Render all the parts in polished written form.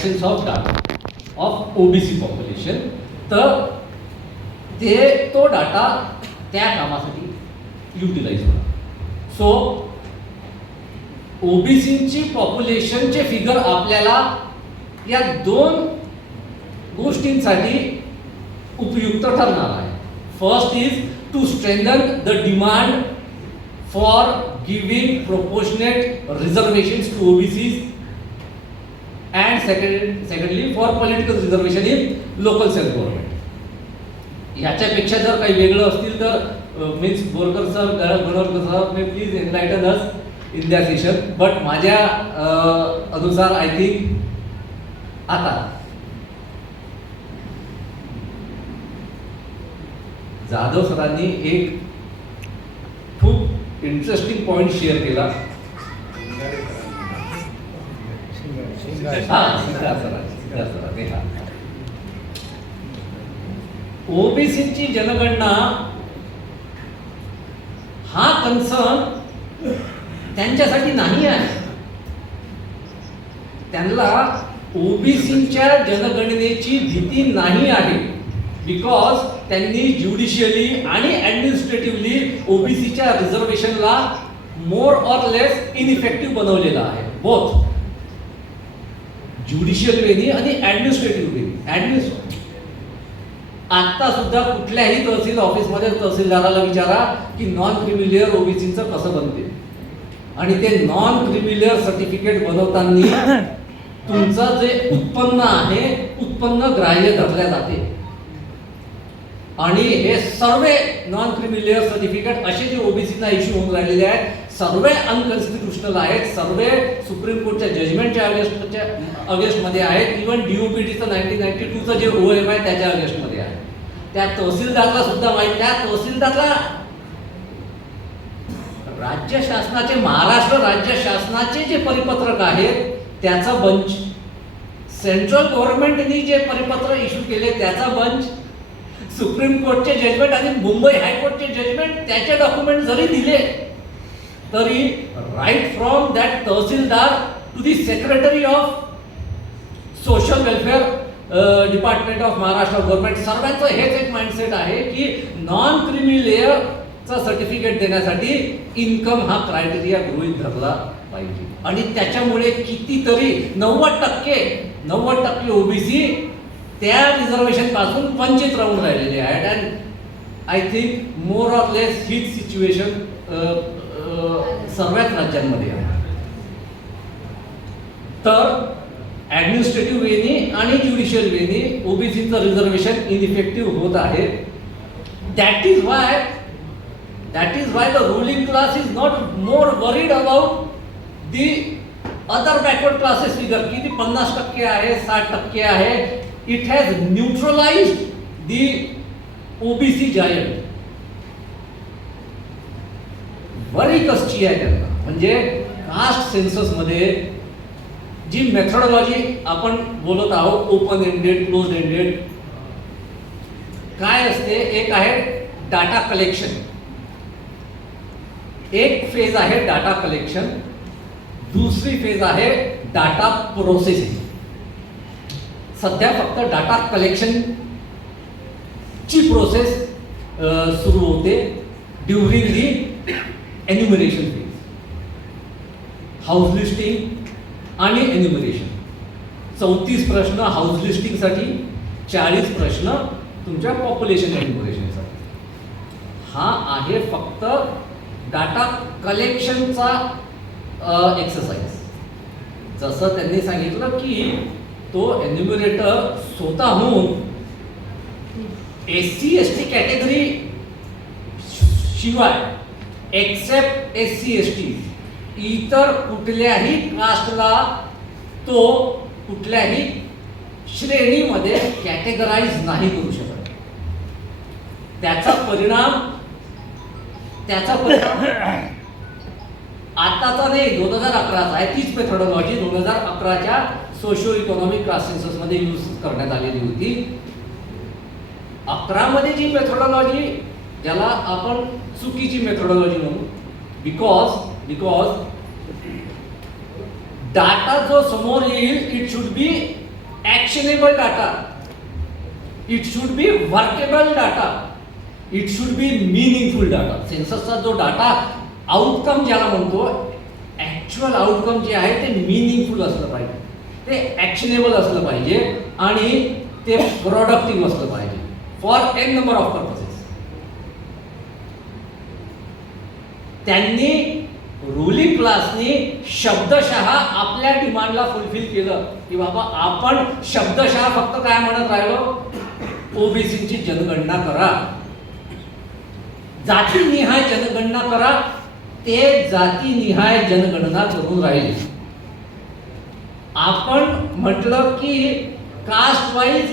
extractions of data of OBC population. तर तो data त्या कामासाठी युटिलाइज होणार. सो ओबीसीची पॉप्युलेशनचे फिगर आपल्याला या दोन गोष्टींसाठी उपयुक्त ठरणार आहे. First is to strengthen the demand for giving proportionate reservations to OBCs and secondly for political reservation in local self government. याच्यापेक्षा जर काही वेगळं असतील तर means Borkar sir Ganvarkar sir may please enlighten us in द्या सेशन. बट माझ्या अनुसार I think आता जाधव सरांनी एक खूप इंटरेस्टिंग पॉइंट शेअर केला. ओबीसीची जनगणना हा कन्सर्न त्यांच्यासाठी नाही आहे. त्यांना ओबीसीच्या जनगणनेची भीती नाही आहे बिकॉज त्यांनी ज्युडिशियली आणि ऍडमिनिस्ट्रेटिव्हली ओबीसीच्या रिझर्वेशनला मोर ऑर लेस इनइफेक्टिव्ह बनवलेला आहे. बोथ ज्युडिशियल वेनी आणि ऍडमिनिस्ट्रेटिव्ह वेनी. आता सुद्धा कुठल्याही तहसील ऑफिसमध्ये तहसीलदाराला विचारा की नॉन क्रिमिलियर ओबीसीचं कसं बनते आणि ते नॉन क्रिमिलियर सर्टिफिकेट बनवताना तुमचं जे उत्पन्न आहे उत्पन्न ग्राह्य धरल्या जाते आणि हे सर्व नॉन क्रिमिलियर सर्टिफिकेट असे जे ओबीसीना इश्यू होऊन राहिलेले आहेत सर्व अनकॉन्स्टिट्युशनल आहेत. सर्व सुप्रीम कोर्टच्या जजमेंटच्या अगेन्स्टमध्ये आहेत. इव्हन डीओपीटीचं 1992चं जे OM आहे त्याच्या अगेन्स्टमध्ये आहे. त्या तहसीलदारला सुद्धा माहिती. त्या तहसीलदारला राज्य शासनाचे महाराष्ट्र राज्य शासनाचे जे परिपत्रक आहेत त्याचा बंच, सेंट्रल गव्हर्नमेंटनी जे परिपत्र इश्यू केले त्याचा बंच, सुप्रीम कोर्टचे जजमेंट आणि मुंबई हायकोर्टचे जजमेंट त्याचे डॉक्युमेंट जरी दिले तरी right from that tehsildar to the secretary of social welfare department of Maharashtra government सर्वांचं हेच एक माइंडसेट आहे की नॉन क्रिमी लेअरचं सर्टिफिकेट देण्यासाठी इन्कम हा क्रायटेरिया गृहीत धरला पाहिजे. आणि त्याच्यामुळे कितीतरी 90% ओबीसी त्या रिझर्वेशन पासून वंचित राहून राहिलेले आहेत. And I think more or less हीच सिच्युएशन सर्वच राज्यांमध्ये आहे. तर ऍडमिनिस्ट्रेटिव्ह वेनी आणि ज्युडिशियल वेनी ओबीसीचं रिझर्वेशन इनइफेक्टिव्ह होत आहे. That is why the ruling class is not more worried about the other backward classes figure की ती 50% आहे 60% आहे. It has neutralized the OBC giant. Worry कसची आहे त्यांना म्हणजे कास्ट सेन्सस मध्ये जी मेथोडॉलॉजी आपण बोलत आहोत ओपन एंडेड क्लोज एंडेड काय असते. एक आहे डाटा कलेक्शन, एक फेज आहे डाटा कलेक्शन, दुसरी फेज आहे डाटा प्रोसेसिंग. सध्या फक्त डाटा कलेक्शन ची प्रोसेस सुरू होते during the enumeration phase. House listing आणि एन्युमरेशन 34 प्रश्न हाऊस लिस्टिंगसाठी, 40 प्रश्न तुमच्या पॉप्युलेशन एन्युमरेशनसाठी. हा आहे फक्त डाटा कलेक्शनचा एक्सरसाइज. जसं त्यांनी सांगितलं की तो एन्युमरेटर स्वतःहून SC ST कॅटेगरी शिवाय एक्सेप्ट SC ST इतर कुठल्याही कास्टला तो कुठल्याही श्रेणीमध्ये कॅटेगराइज नाही करू शकत. त्याचा परिणाम आताचा नाही 2011चा आहे. तीच मेथोडॉलॉजी 2011च्या सोशो इकॉनॉमिक क्लास सेन्सस मध्ये यूज करण्यात आलेली होती. 11 मध्ये जी मेथोडॉलॉजी ज्याला आपण चुकीची मेथोडॉलॉजी म्हणू बिकॉज डाटा जो समोर येईल it should be actionable data. It should be workable data. It should be meaningful data. सेन्ससचा जो डाटा आउटकम ज्याला म्हणतो, ऍक्च्युअल आउटकम जे आहे ते मीनिंगफुल असलं पाहिजे, ते ऍक्शनेबल असलं पाहिजे आणि ते प्रोडक्टिव्ह असलं पाहिजे for an number of purposes. त्यांनी रुलिंग क्लासनी शब्दशः आपल्या डिमांडला फुलफिल केलं की बाबा आपण शब्दशः फक्त काय म्हणत राहिलो, ओबीसीची जनगणना करा, जातीनिहाय जनगणना करा. ते जातीनिहाय जनगणना करून राहिले. आपण म्हटलं की कास्ट वाईज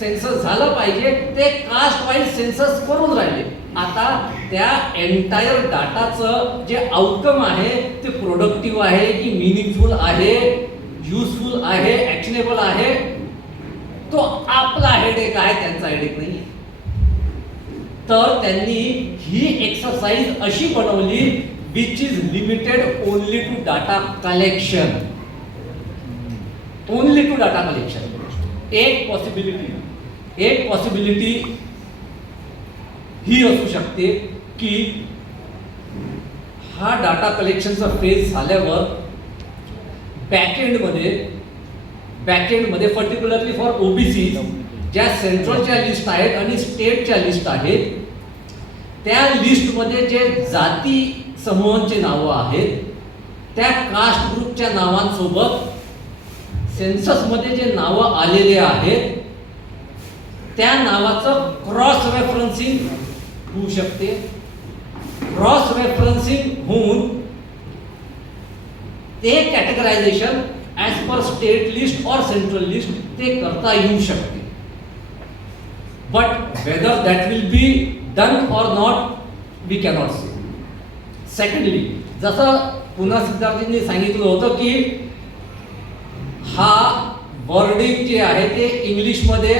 सेन्सस झालं पाहिजे, ते कास्ट वाईज सेन्सस करून राहिले. आता त्या एंटायर डाटाचं जे आउटकम आहे ते प्रोडक्टिव्ह आहे की मिनिंगफुल आहे, युजफुल आहे, ऍक्शनेबल आहे, तो आपला हेडेक आहे, त्यांचा हेडेक नाही. तर त्यांनी ही एक्सरसाइज अशी बनवली which is limited only to data collection. Only to data collection. एक पॉसिबिलिटी ही असू शकते की हा डाटा कलेक्शनचा फेज झाल्यावर बॅकएंडमध्ये पर्टिक्युलरली फॉर ओबीसी ज्या सेंट्रलच्या लिस्ट आहेत आणि स्टेटच्या लिस्ट आहेत, त्या लिस्टमध्ये जे जाती समूहांची नावं आहेत त्या कास्ट ग्रुपच्या नावांसोबत सेन्ससमध्ये जे नावं आलेले आहेत त्या नावाचं क्रॉस रेफरन्सिंग होऊ शकते. क्रॉस रेफरन्सिंग होऊन ते categorization as per state list और सेंट्रल लिस्ट ते करता येऊ शकते. But whether that will be done or not we cannot say. Secondly, जसं पुन्हा सिद्धार्थजींनी सांगितलं होतं की हा वर्डिंग जे आहे ते इंग्लिशमध्ये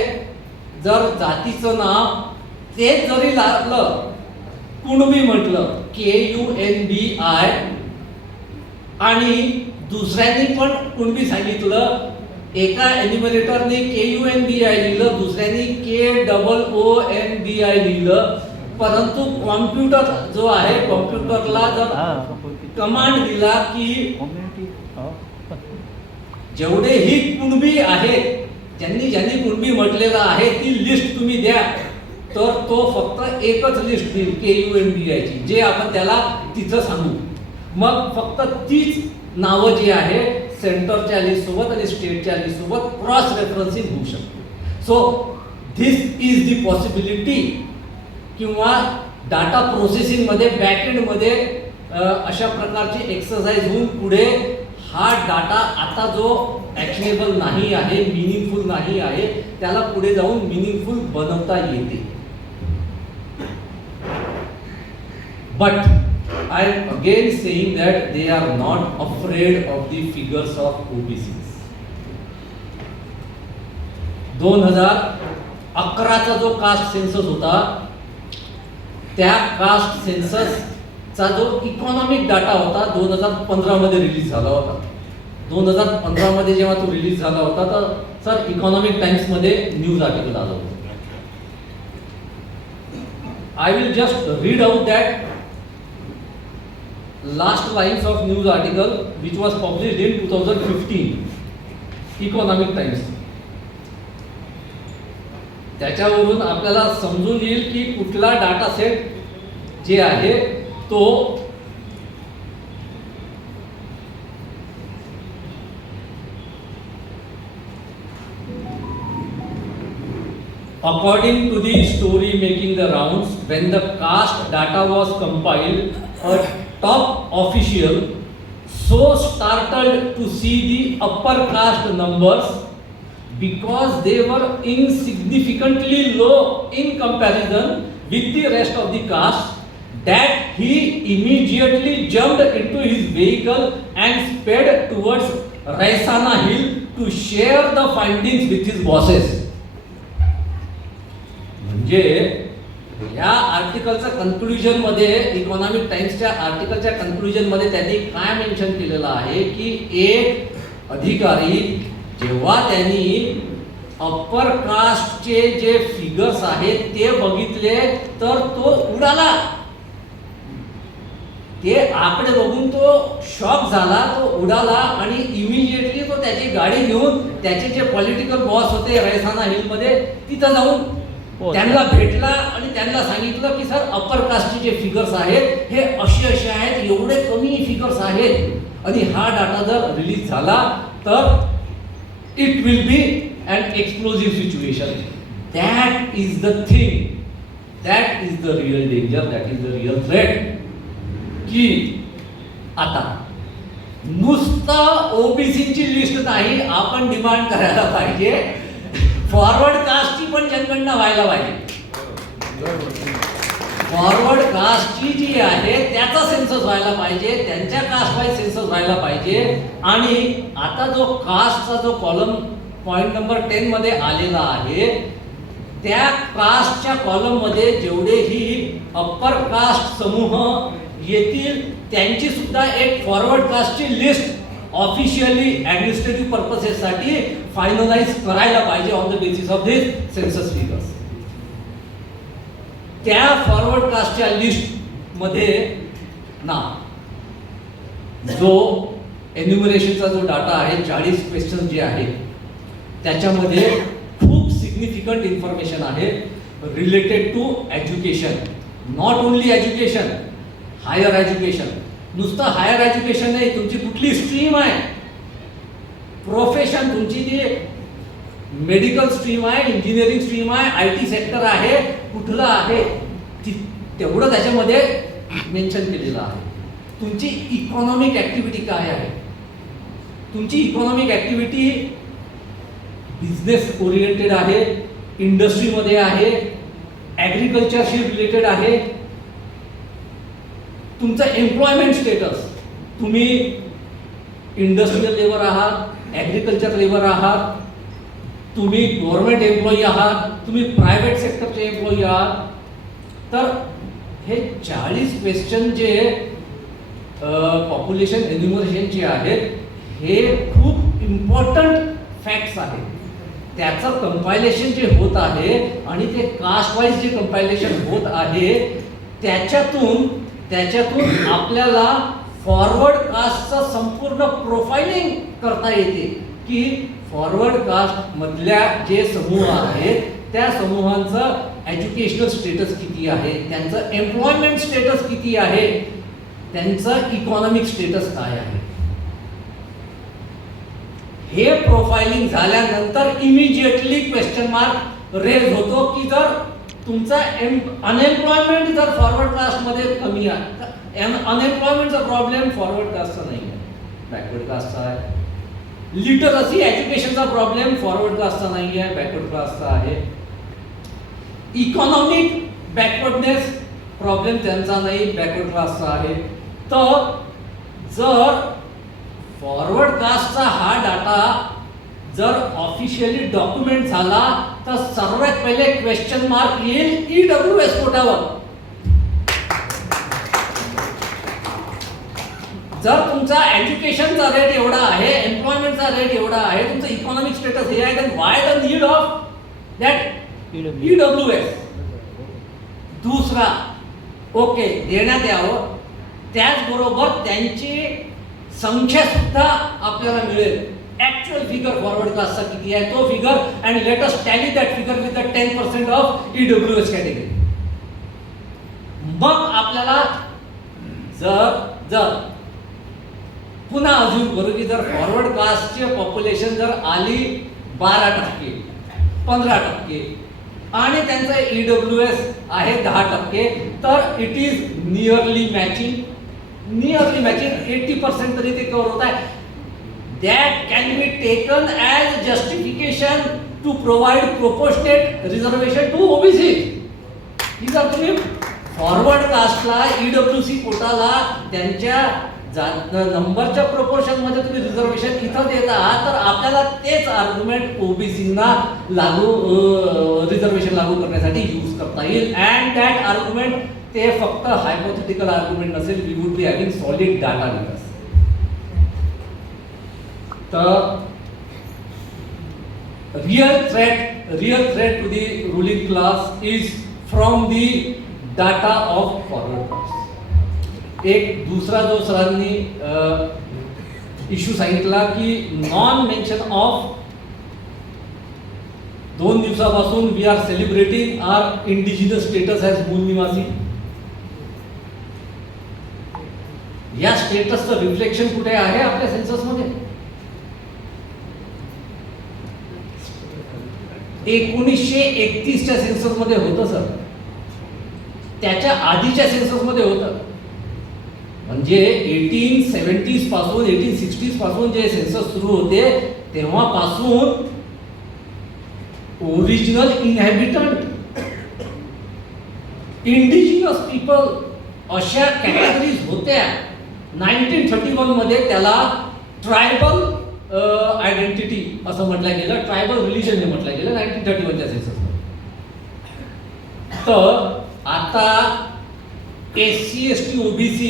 जर जातीचं नाव ते जरी लागलं, कुणबी म्हटलं KUNBI, आणि दुसऱ्यांनी पण कुणबी सांगितलं, एका एन्युमरेटरने KUNBI लिहिलं, दुसऱ्यांनी KOONBI लिहिलं, परंतु कॉम्प्युटर जो आहे, कॉम्प्युटरला जर कमांड दिला की जेवढेही कुणबी आहेत, ज्यांनी कुणबी म्हटलेलं आहे ती लिस्ट तुम्ही द्या, तर तो फक्त एकच लिस्ट देईल KUNBI ची, जे आपण त्याला तिचं सांगू. मग फक्त तीच नावं जी आहे सेंटरच्या लिस्ट सोबत आणि स्टेटच्या लिस्ट सोबत क्रॉस रेफरन्सिंग होऊ शकते. So this is the possibility. किंवा डाटा प्रोसेसिंगमध्ये बॅकएंडमध्ये अशा प्रकारची एक्सरसाइज होऊन पुढे हा डाटा आता जो ॲक्शनेबल नाही आहे, मिनिंगफुल नाही आहे, त्याला पुढे जाऊन मिनिंगफुल बनवता येते. But I am again saying that they are not afraid of the figures of OBCs. 2011चा जो कास्ट सेन्सस होता, त्या कास्ट सेन्ससचा जो इकॉनॉमिक डाटा होता 2015 मध्ये रिलीज झाला होता. 2015 मध्ये जेव्हा तो रिलीज झाला होता तर सर इकॉनॉमिक टाइम्स मध्ये न्यूज आर्टिकल आलं होतं. I will just read out that last lines of news article which was published in 2015, Economic Times. त्याच्यावरून आपल्याला समजून येईल की कुठला डाटा सेट जे आहे तो according to the story making the rounds, when the caste data was compiled, a top official so startled to see the upper caste numbers because they were insignificantly low in comparison with the rest of the caste that he immediately jumped into his vehicle and sped towards Raisana Hill to share the findings with his bosses. म्हणजे या आर्टिकलच्या conclusion मध्ये, economic टाइम्सच्या आर्टिकलच्या conclusion मध्ये त्यांनी काय mention केलेलं आहे की एक अधिकारी जेव्हा त्यांनी अप्पर कास्टचे जे फिगर्स आहेत ते बघितले तर तो उडाला. ते आकडे बघून तो शॉक झाला, तो उडाला आणि इमिजिएटली तो त्याची गाडी घेऊन त्याचे जे पॉलिटिकल बॉस होते रैसाना हिलमध्ये तिथं जाऊन त्यांना भेटला आणि त्यांना सांगितलं की सर अप्पर कास्टचे जे फिगर्स आहेत हे असे आहेत, एवढे कमी फिगर्स आहेत आणि हा डाटा जर रिलीज झाला तर it will be an explosive situation. That is the thing, that is the real danger, that is the real threat. की आता नुसतं ओबीसीची लिस्ट नाही, आपण डिमांड करायला पाहिजे फॉरवर्ड कास्टची पण जनगणना व्हायला पाहिजे. फॉरवर्ड कास्टची जी आहे त्याचा सेन्सस व्हायला पाहिजे, त्यांच्या कास्ट वाईज सेन्सस व्हायला पाहिजे. आणि आता जो कास्टचा जो कॉलम पॉइंट नंबर 10 मध्ये आलेला आहे, त्या कास्टच्या कॉलम मध्ये जेवढेही अप्पर कास्ट समूह येतील त्यांची सुद्धा एक फॉरवर्ड कास्टची लिस्ट ऑफिशियली ऍडमिनिस्ट्रेटिव्ह पर्पसेस साठी फायनलाइज करायला पाहिजे on the basis of this census figures. त्या फॉरवर्ड कास्टच्या लिस्ट मध्ये ना जो एन्युमरेशनचा जो डाटा आहे 40 क्वेश्चन जे आहेत त्याच्यामध्ये खूप सिग्निफिकंट इन्फॉर्मेशन आहे related to education. Not only education, higher education. नुसतं हायर एज्युकेशन नाही, तुमची कुठली स्ट्रीम आहे, प्रोफेशन, तुमची जी मेडिकल स्ट्रीम आहे, इंजिनिअरिंग स्ट्रीम आहे, IT सेक्टर आहे, कुठलं आहे तेवढं त्याच्यामध्ये मेन्शन केलेलं आहे. तुमची इकॉनॉमिक ऍक्टिव्हिटी काय आहे, तुमची इकॉनॉमिक ऍक्टिव्हिटी बिझनेस ओरिएंटेड आहे, इंडस्ट्रीमध्ये आहे, ॲग्रिकल्चरशी रिलेटेड आहे, तुमचं एम्प्लॉयमेंट स्टेटस, तुम्ही इंडस्ट्रियल लेबर आहात, ॲग्रिकल्चर लेबर आहात, तुम्ही गव्हर्नमेंट एम्प्लॉई आहात, तुम्ही प्रायव्हेट सेक्टरचे एम्प्लॉई आहात. तर हे 40 क्वेश्चन जे पॉप्युलेशन एन्युमरेशनचे आहेत हे खूप इम्पॉर्टंट फॅक्ट्स आहेत. त्याचं कंपायलेशन जे होत आहे आणि ते कास्ट वाईज जे कंपायलेशन होत आहे त्याच्यातून आपल्याला फॉरवर्ड कास्टचं संपूर्ण प्रोफाइलिंग करता येते की फॉरवर्ड कास्ट मधल्या जे समूह आहेत त्या समूहांचं एज्युकेशनल स्टेटस किती आहे, त्यांचं एम्प्लॉयमेंट स्टेटस किती आहे, त्यांचं इकॉनॉमिक स्टेटस काय आहे. हे प्रोफाइलिंग झाल्यानंतर इमिजिएटली क्वेश्चन मार्क रेज होतो की जर तुमचा अनएम्प्लॉयमेंट जर फॉरवर्ड कास्टमध्ये कमी आहे, अनएम्प्लॉयमेंटचा प्रॉब्लेम फॉरवर्ड कास्टचा नाही आहे, बॅकवर्ड कास्टचा आहे. लिटरसी एज्युकेशनचा प्रॉब्लेम फॉरवर्ड कास्टचा नाही आहे, बॅकवर्ड कास्टचा आहे. इकॉनॉमिक बॅकवर्डनेस प्रॉब्लेम त्यांचा नाही, बॅकवर्ड कास्टचा आहे. तर जर फॉरवर्ड कास्टचा हा डाटा जर ऑफिशियली डॉक्युमेंट झाला तर सर्वात पहिले क्वेश्चन मार्क येईल EWS कोटावर. जर तुमचा एज्युकेशनचा रेट एवढा आहे, एम्प्लॉयमेंटचा रेट एवढा आहे, तुमचं इकॉनॉमिक स्टेटस हे आहे, then why the need of that EWS. दुसरा ओके देण्यात यावं, त्याचबरोबर त्यांची संख्या सुद्धा आपल्याला मिळेल. ऍक्च्युअल फिगर फॉरवर्ड कास्टचा किती आहे तो figure and let us tally that figure with the 10% of EWS category. मग आपल्याला जर पुन्हा अजून करू की जर फॉरवर्ड कास्टचे पॉप्युलेशन जर आली 12%, 15% आणि त्यांचं EWS आहे 10%, तर इट इज नियरली मॅचिंग 80% तरी ते कव्हर होत आहे. That can be taken as justification to provide proportionate reservation to OBC. ही जर तुम्ही फॉरवर्ड कास्टला EWC कोटाला त्यांच्या नंबरच्या प्रोपोर्शन मध्ये तुम्ही रिझर्वेशन इथं देत आहात तर आपल्याला तेच आर्ग्युमेंट ओबीसीना रिझर्वेशन लागू करण्यासाठी यूज करता येईल. अँड दॅट आर्ग्युमेंट ते फक्त हायपोथेटिकल आर्ग्युमेंट नसेल, we would be having solid data with us. तर real threat to the ruling class is from the data of forward costs. एक दूसरा जो सरांनी इश्यू सांगितला की नॉन मेन्शन ऑफ 2 दिवसापासून we are celebrating our indigenous status as मूल निवासी. या स्टेटसचं रिफ्लेक्शन कुठे आहे आपल्या सेन्ससमध्ये? 1931च्या सेन्ससमध्ये होतं सर, त्याच्या आधीच्या सेन्ससमध्ये होतं. म्हणजे 1870s पासून 1860s पासून जे सेन्सस सुरू होते तेव्हापासून ओरिजिनल इनहॅबिटंट, इंडिजिनस पीपल अशा कॅटेगरीज होत्या. 1931 मध्ये त्याला ट्रायबल आयडेंटिटी असं म्हटलं गेलं, ट्रायबल रिलिजन हे म्हटलं गेलं 1931च्या सेन्ससमध्ये. तर आता SC ST OBC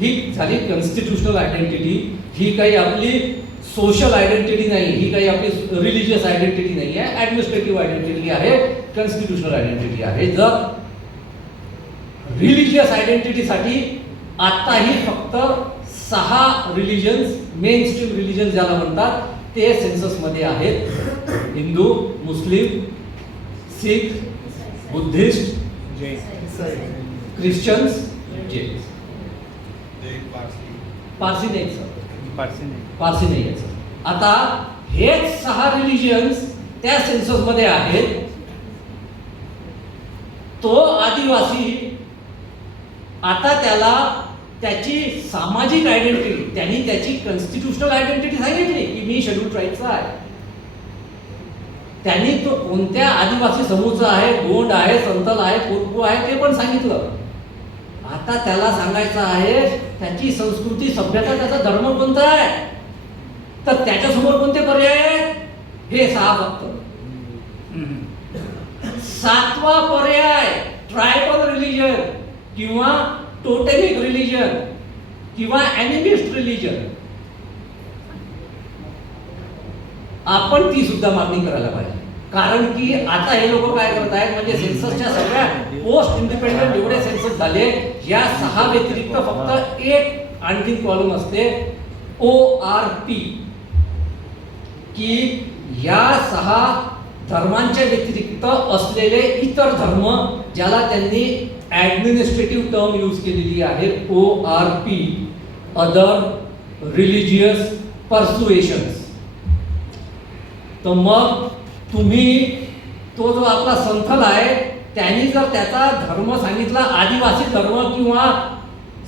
ही झाली कॉन्स्टिट्यूशनल आयडेंटिटी. ही काही आपली सोशल आयडेंटिटी नाही, ही काही आपली रिलिजियस आयडेंटिटी नाही आहे, ॲडमिनिस्ट्रेटिव्ह आयडेंटिटी आहे, कॉन्स्टिट्यूशनल आयडेंटिटी आहे. जर रिलिजियस आयडेंटिटीसाठी आताही फक्त 6 रिलिजन्स, मेन स्ट्रीम रिलिजन ज्याला म्हणतात ते सेन्ससमध्ये आहेत. हिंदू, मुस्लिम, सिख, बुद्धिस्ट, ख्रिश्चन्स, जैन्स. पारसी नाही सर, पारसी नाही आहे सर. आता हेच 6 रिलिजन्स त्या सेन्ससमध्ये आहेत. तो आदिवासी आता त्याला त्याची सामाजिक आयडेंटिटी, त्यांनी त्याची कॉन्स्टिट्यूशनल आयडेंटिटी सांगितली की मी शेड्यूल ट्राईबचा आहे. त्यांनी तो कोणत्या आदिवासी समूहाचा आहे, गोंड आहे, संतल आहे, कोरकू आहे ते पण सांगितलं. आता त्याला सांगायचं आहे त्याची संस्कृती, सभ्यता, त्याचा धर्म कोणता आहे. तर त्याच्यासमोर कोणते पर्याय आहेत? हे 6 फक्त. 7वा पर्याय ट्रायबल रिलिजन किंवा टोटेमिक रिलिजन किंवा ॲनिमिस्ट रिलिजन. आपण ती सुद्धा मागणी करायला पाहिजे. कारण की आता हे लोक काय करत आहेत, म्हणजे सेन्ससच्या सगळ्या पोस्ट इंडिपेंडंट जेवढे सेन्सस झाले या 6 व्यतिरिक्त फक्त एक आणखी कॉलम असते ORP, की या 6 धर्मांच्या व्यतिरिक्त असलेले इतर धर्म, ज्याला त्यांनी ॲडमिनिस्ट्रेटिव्ह टर्म यूज केलेली आहे ORP, अदर रिलिजियस पर्सुएशन्स. तर मग तुम्ही तो जो आपला संथल आहे त्यांनी जर त्याचा धर्म सांगितला आदिवासी धर्म किंवा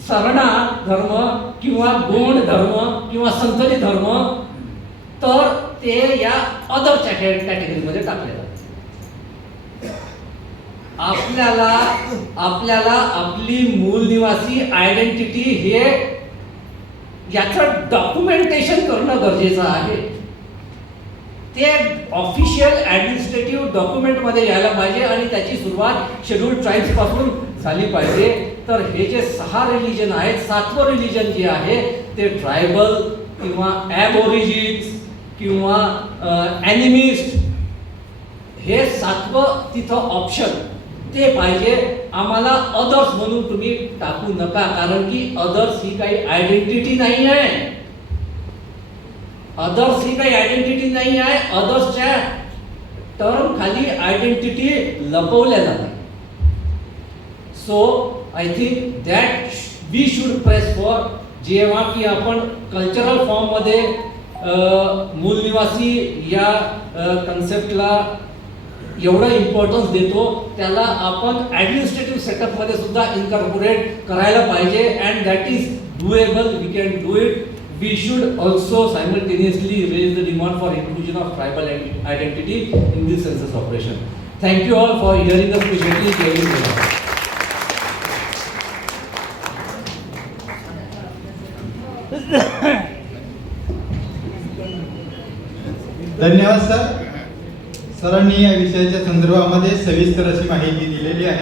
सरना धर्म किंवा गोंड धर्म किंवा संथली धर्म, तर ते या अदर कॅटेगरीमध्ये टाकले जातात. आपल्याला आपली मूल निवासी आयडेंटिटी हे याचं डॉक्युमेंटेशन करणं गरजेचं आहे. ते ऑफिशियल ॲडमिनिस्ट्रेटिव्ह डॉक्युमेंटमध्ये यायला पाहिजे आणि त्याची सुरुवात शेड्यूल ट्राईब्स पासून झाली पाहिजे. तर हे जे 6 रिलिजन आहेत, 7वं रिलिजन जे आहे ते ट्रायबल किंवा ॲबओरिजिन्स किंवा ॲनिमिस्ट, हे 7वं तिथं ऑप्शन ते पाहिजे. आम्हाला अदर्स म्हणून तुम्ही टाकू नका, कारण की अदर्स ही काही आयडेंटिटी नाही आहे. अदर्स ही काही आयडेंटिटी नाही आहे. अदर्सच्या टर्म खाली आयडेंटिटी लपवल्या जातात. So I think that we should press for. जेव्हा की आपण कल्चरल फॉर्ममध्ये मूल निवासी या कन्सेप्टला एवढा इम्पॉर्टन्स देतो, त्याला आपण ॲडमिनिस्ट्रेटिव्ह सेटअपमध्ये सुद्धा इन्कॉर्पोरेट करायला पाहिजे. And that is doable, we can do it. We should also simultaneously raise the demand for inclusion of tribal identity in this census operation. Thank you all for hearing us patiently. धन्यवाद sir. सरांनी या विषयाच्या संदर्भामध्ये सविस्तर अशी माहिती दिलेली आहे.